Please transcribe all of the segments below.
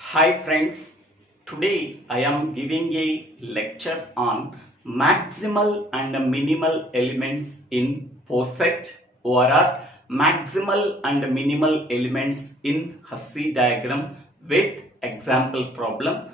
Hi friends, today I am giving a lecture on maximal and minimal elements in POSET or maximal and minimal elements in HASSE diagram with example problem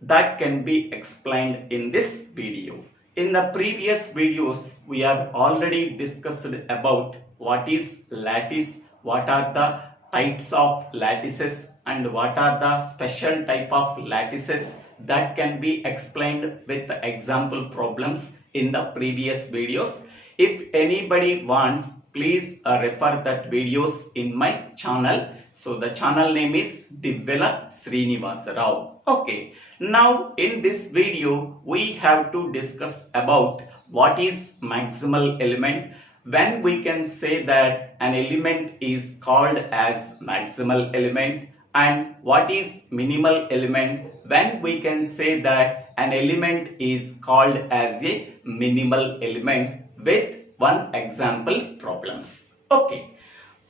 that can be explained in this video. In the previous videos, we have already discussed about what is lattice, what are the types of lattices and what are the special type of lattices that can be explained with example problems in the previous videos. If anybody wants, please refer that videos in my channel. So the channel name is Divvela Srinivasa Rao. Okay, now in this video we have to discuss about what is maximal element, when we can say that an element is called as maximal element, and what is minimal element, when we can say that an element is called as a minimal element with one example problems. Okay,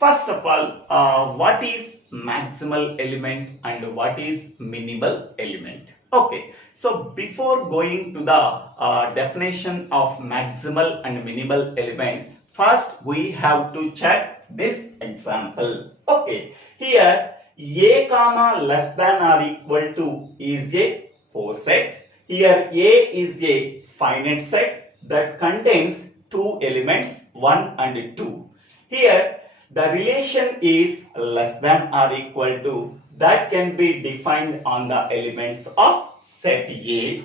first of all, what is maximal element and what is minimal element? Okay, so before going to the definition of maximal and minimal element, first we have to check this example. Okay, here a comma less than or equal to is a POSET. Here A is a finite set that contains two elements 1 and 2. Here the relation is less than or equal to that can be defined on the elements of set A.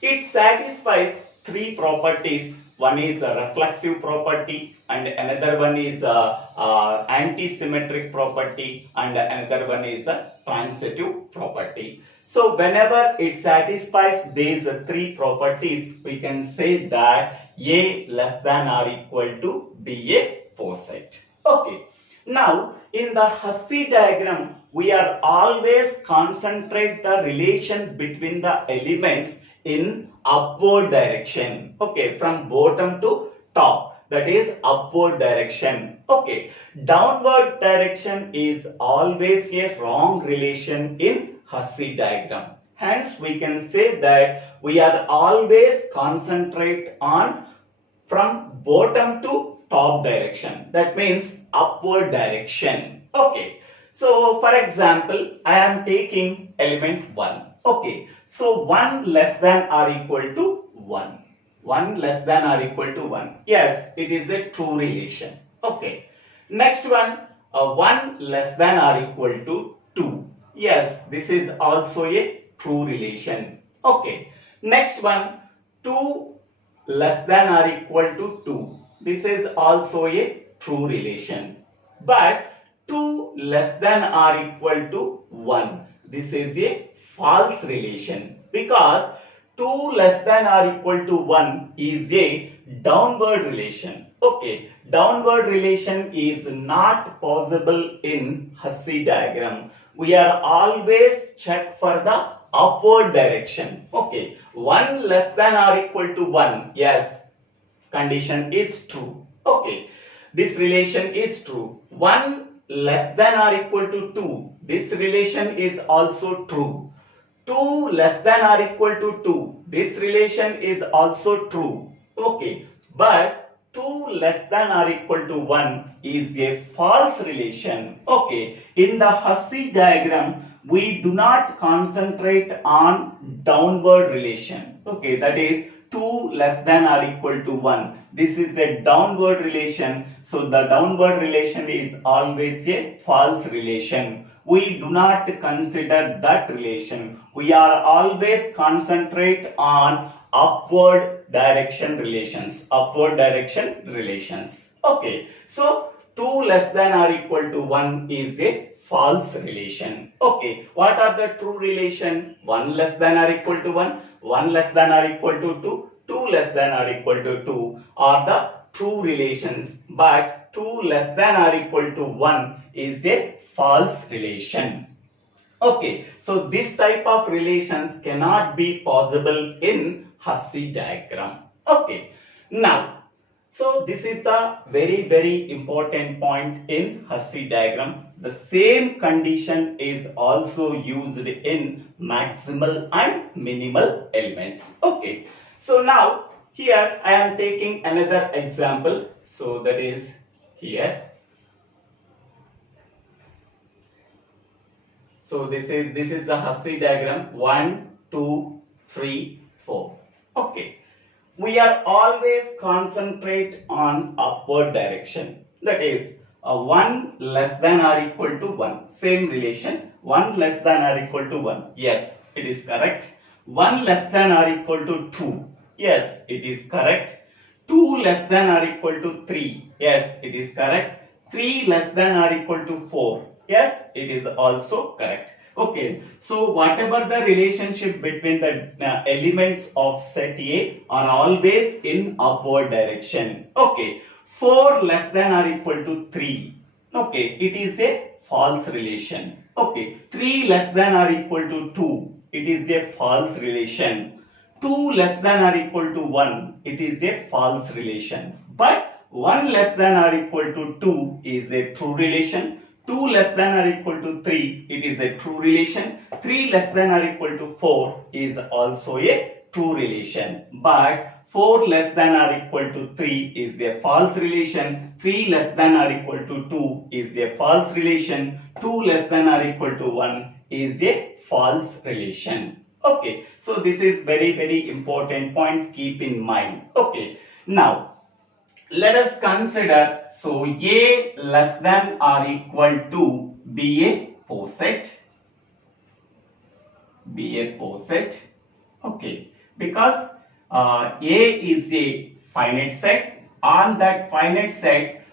It satisfies three properties. One is a reflexive property and another one is a anti-symmetric property and another one is a transitive property. So whenever it satisfies these three properties, we can say that A less than or equal to be a POSET. Okay. Now in the HASSE diagram, we are always concentrate the relation between the elements in upward direction. Okay, from bottom to top, that is upward direction. Okay, downward direction is always a wrong relation in HASSE diagram. Hence we can say that we are always concentrate on from bottom to top direction. That means upward direction. Okay. So for example, I am taking element 1. Okay. So 1 less than or equal to 1. 1 less than or equal to 1. Yes, it is a true relation. Okay. Next one, 1 less than or equal to 2. Yes, this is also a true relation. Okay. Next one, 2 less than or equal to 2. This is also a true relation. But 2 less than or equal to 1. This is a false relation because 2 less than or equal to 1 is a downward relation. Okay, downward relation is not possible in HASSE diagram. We are always check for the upward direction. Okay, 1 less than or equal to 1. Yes, condition is true. Okay, this relation is true. 1 less than or equal to 2. This relation is also true. 2 less than or equal to 2. This relation is also true. Okay, but 2 less than or equal to 1 is a false relation. Okay, in the HASSE diagram, we do not concentrate on downward relation. Okay, that is 2 less than or equal to 1. This is a downward relation. So the downward relation is always a false relation. We do not consider that relation. We are always concentrate on upward direction relations. Upward direction relations. Okay. So 2 less than or equal to 1 is a false relation. Okay. What are the true relation? 1 less than or equal to 1. 1 less than or equal to 2. 2 less than or equal to 2 are the true relations, but 2 less than or equal to 1 is a false relation. Okay, so this type of relations cannot be possible in HASSE diagram. Okay, now, so this is the very important point in HASSE diagram. the same condition is also used in maximal and minimal elements. Okay. So now here I am taking another example. So that is here. So this is the HASSE diagram. 1, 2, 3, 4. Okay. We are always concentrate on upward direction. That is 1 less than or equal to 1. Same relation. 1 less than or equal to 1. Yes, it is correct. 1 less than or equal to 2. Yes, it is correct. 2 less than or equal to 3. Yes, it is correct. 3 less than or equal to 4. Yes, it is also correct. Okay, so whatever the relationship between the elements of set A are always in upward direction. Okay, 4 less than or equal to 3. Okay, it is a false relation. Okay, 3 less than or equal to 2. It is a false relation. 2 less than or equal to 1. It is a false relation. But 1 less than or equal to 2 is a true relation. 2 less than or equal to 3, it is a true relation. 3 less than or equal to 4 is also a true relation. But 4 less than or equal to 3 is a false relation. 3 less than or equal to 2 is a false relation. 2 less than or equal to 1 is a false relation. Okay, so this is very important point, keep in mind. Okay, now let us consider, so A less than or equal to be a POSET. Be a POSET. Okay, because A is a finite set. On that finite set,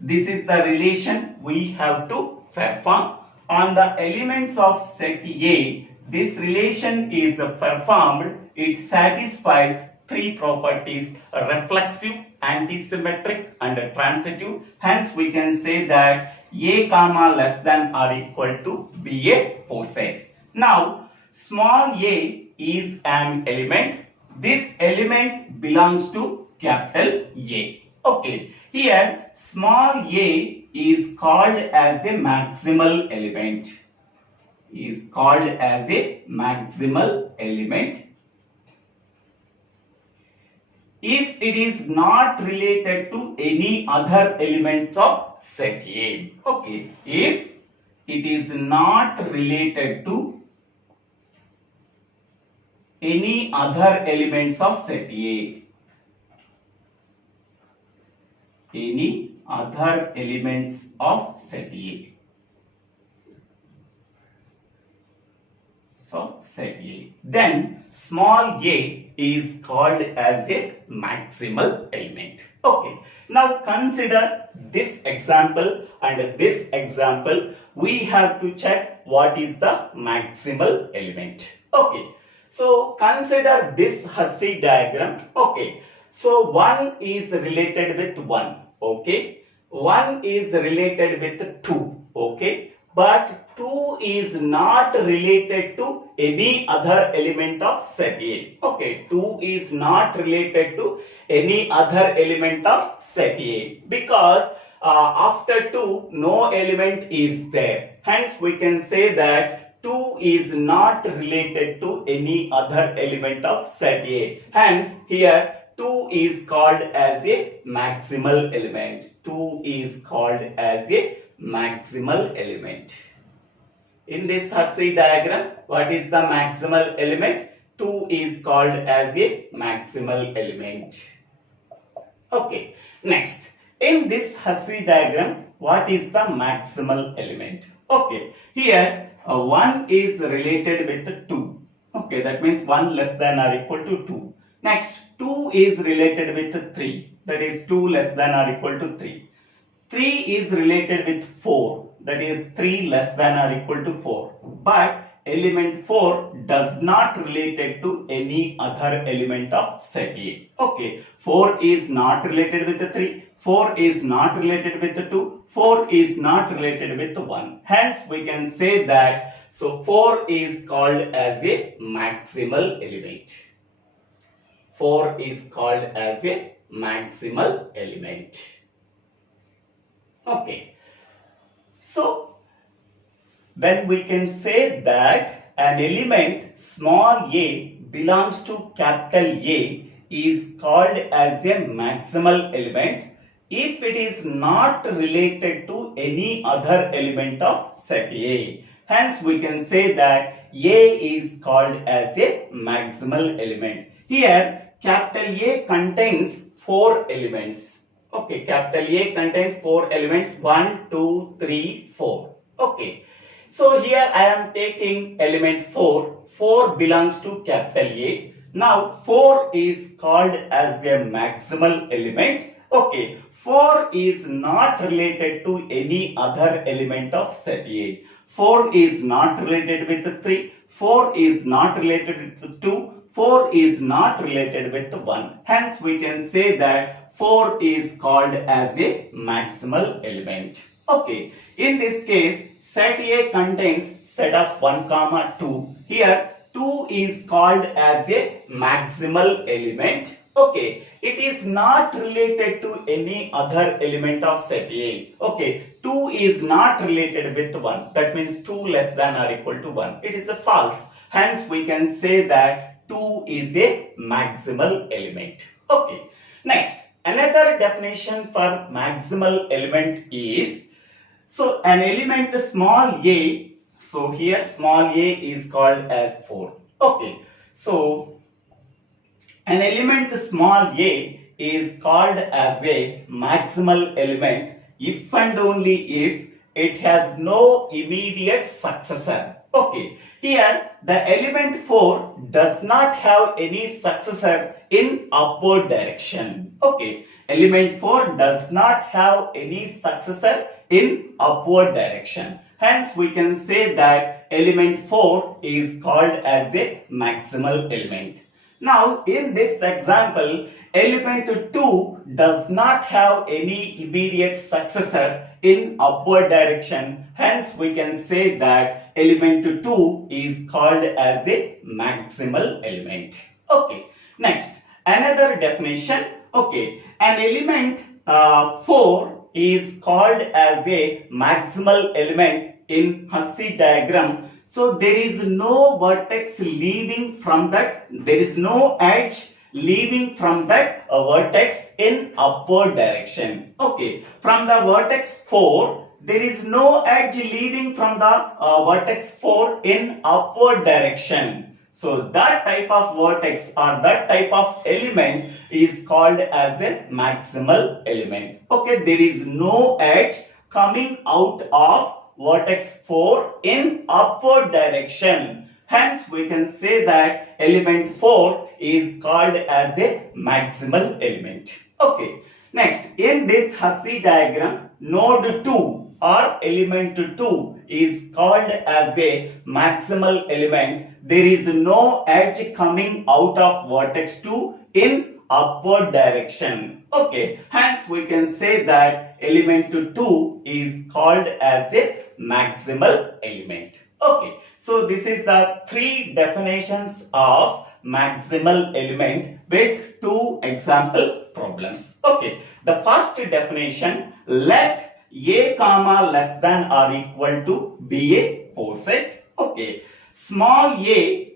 this is the relation we have to perform. On the elements of set A, this relation is performed. It satisfies three properties: reflexive, antisymmetric and transitive. Hence we can say that A comma less than or equal to be a POSET. Now small a is an element. This element belongs to capital A. Okay, here small a is called as a maximal element. Is called as a maximal element if it is not related to any other element of set A. Okay, if it is not related to any other elements of set A. Any other elements of set A. So set A. Then small a is called as a maximal element. Okay. Now consider this example and this example. We have to check what is the maximal element. Okay. So consider this HASSE diagram. Okay. So 1 is related with 1. Okay. 1 is related with 2. Okay. But 2 is not related to any other element of set A. Okay, 2 is not related to any other element of set A because after 2 no element is there. Hence we can say that 2 is not related to any other element of set A. Hence here 2 is called as a maximal element. 2 is called as a maximal element. In this HASSE diagram, what is the maximal element? 2 is called as a maximal element. Okay, next. In this HASSE diagram, what is the maximal element? Okay, here 1 is related with 2. Okay, that means 1 less than or equal to 2. Next, 2 is related with 3. That is 2 less than or equal to 3. 3 is related with 4, that is 3 less than or equal to 4. But element 4 does not related to any other element of set A. Okay, 4 is not related with the 3, 4 is not related with the 2, 4 is not related with the 1. Hence we can say that, so 4 is called as a maximal element. 4 is called as a maximal element. Okay. So when we can say that an element small a belongs to capital A is called as a maximal element if it is not related to any other element of set A. Hence we can say that A is called as a maximal element. Here capital A contains 4 elements. Okay, capital A contains 4 elements, 1, 2, 3, 4. Okay. So here I am taking element 4. 4 belongs to capital A. Now 4 is called as a maximal element. Okay. 4 is not related to any other element of set A. 4 is not related with 3. 4 is not related with 2. 4 is not related with 1. Hence we can say that 4 is called as a maximal element. Okay. In this case, set A contains set of 1, 2. Here 2 is called as a maximal element. Okay. It is not related to any other element of set A. Okay. 2 is not related with 1. That means 2 less than or equal to 1. It is a false. Hence we can say that 2 is a maximal element. Okay. Next, another definition for maximal element is, so an element small a, so here small a is called as 4. Okay, so an element small a is called as a maximal element if and only if it has no immediate successor. Okay, here the element 4 does not have any successor in upward direction. Okay, element 4 does not have any successor in upward direction. Hence we can say that element 4 is called as a maximal element. Now in this example, element 2 does not have any immediate successor in upward direction. Hence we can say that element 2 is called as a maximal element. Okay. Next, another definition. Okay, an element 4 is called as a maximal element in HASSE diagram. So there is no vertex leaving from that, there is no edge leaving from that vertex in upward direction. Okay, from the vertex 4, there is no edge leaving from the vertex 4 in upward direction. So that type of vertex or that type of element is called as a maximal element. Okay, there is no edge coming out of vertex 4 in upward direction. Hence we can say that element 4 is called as a maximal element. Okay. Next, in this HASSE diagram, node 2 or element 2 is called as a maximal element. There is no edge coming out of vertex 2 in upward direction. Okay, hence we can say that element 2 is called as a maximal element. Okay, so this is the 3 definitions of maximal element with 2 example problems. Okay, the first definition, let a comma less than or equal to be a POSET. Okay, small a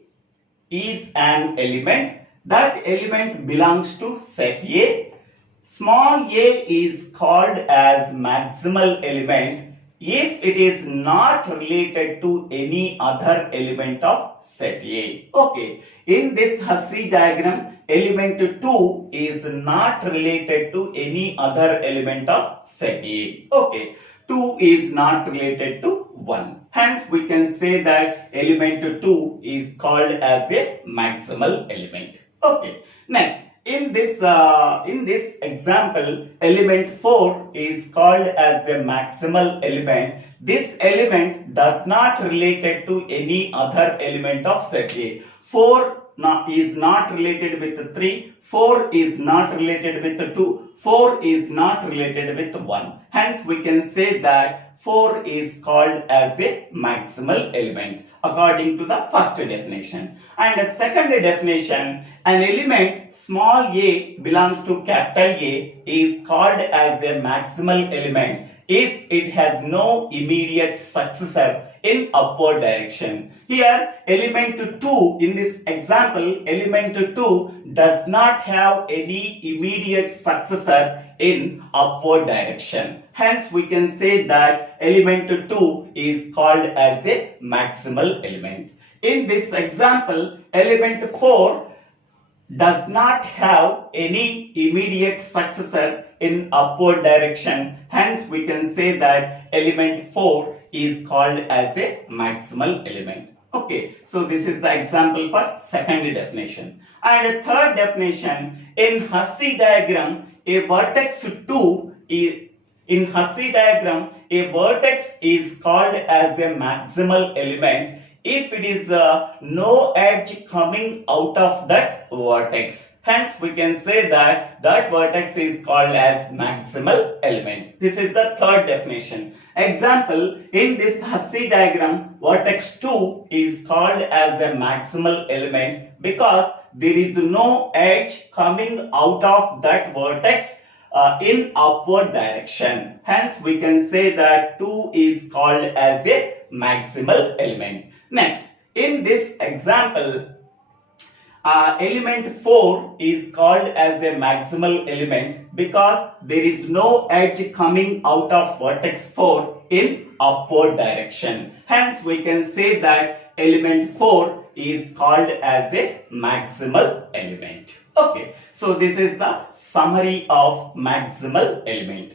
is an element. That element belongs to set A. Small a is called as maximal element if it is not related to any other element of set A. Okay, in this HASSE diagram, element 2 is not related to any other element of set A. Okay, 2 is not related to 1. Hence we can say that element 2 is called as a maximal element. Okay, next, in this example, element 4 is called as a maximal element. This element does not related to any other element of set A. 4 is not related with 3, 4 is not related with 2, 4 is not related with 1. Hence we can say that 4 is called as a maximal element according to the first definition. And the second definition, an element small a belongs to capital A is called as a maximal element if it has no immediate successor in upward direction. Here element 2, in this example, element 2 does not have any immediate successor in upward direction. Hence we can say that element 2 is called as a maximal element. In this example, element 4 does not have any immediate successor in upward direction. Hence we can say that element 4 is called as a maximal element. Okay, so this is the example for second definition. And third definition, in HASSE diagram, a vertex 2 is in HASSE diagram, a vertex is called as a maximal element if it is no edge coming out of that vertex. Hence we can say that that vertex is called as maximal element. This is the third definition. Example, in this HASSE diagram, vertex 2 is called as a maximal element because there is no edge coming out of that vertex in upward direction. Hence we can say that 2 is called as a maximal element. Next, in this example, element 4 is called as a maximal element because there is no edge coming out of vertex 4 in upward direction. Hence we can say that element 4 is called as a maximal element. Okay, so this is the summary of maximal element.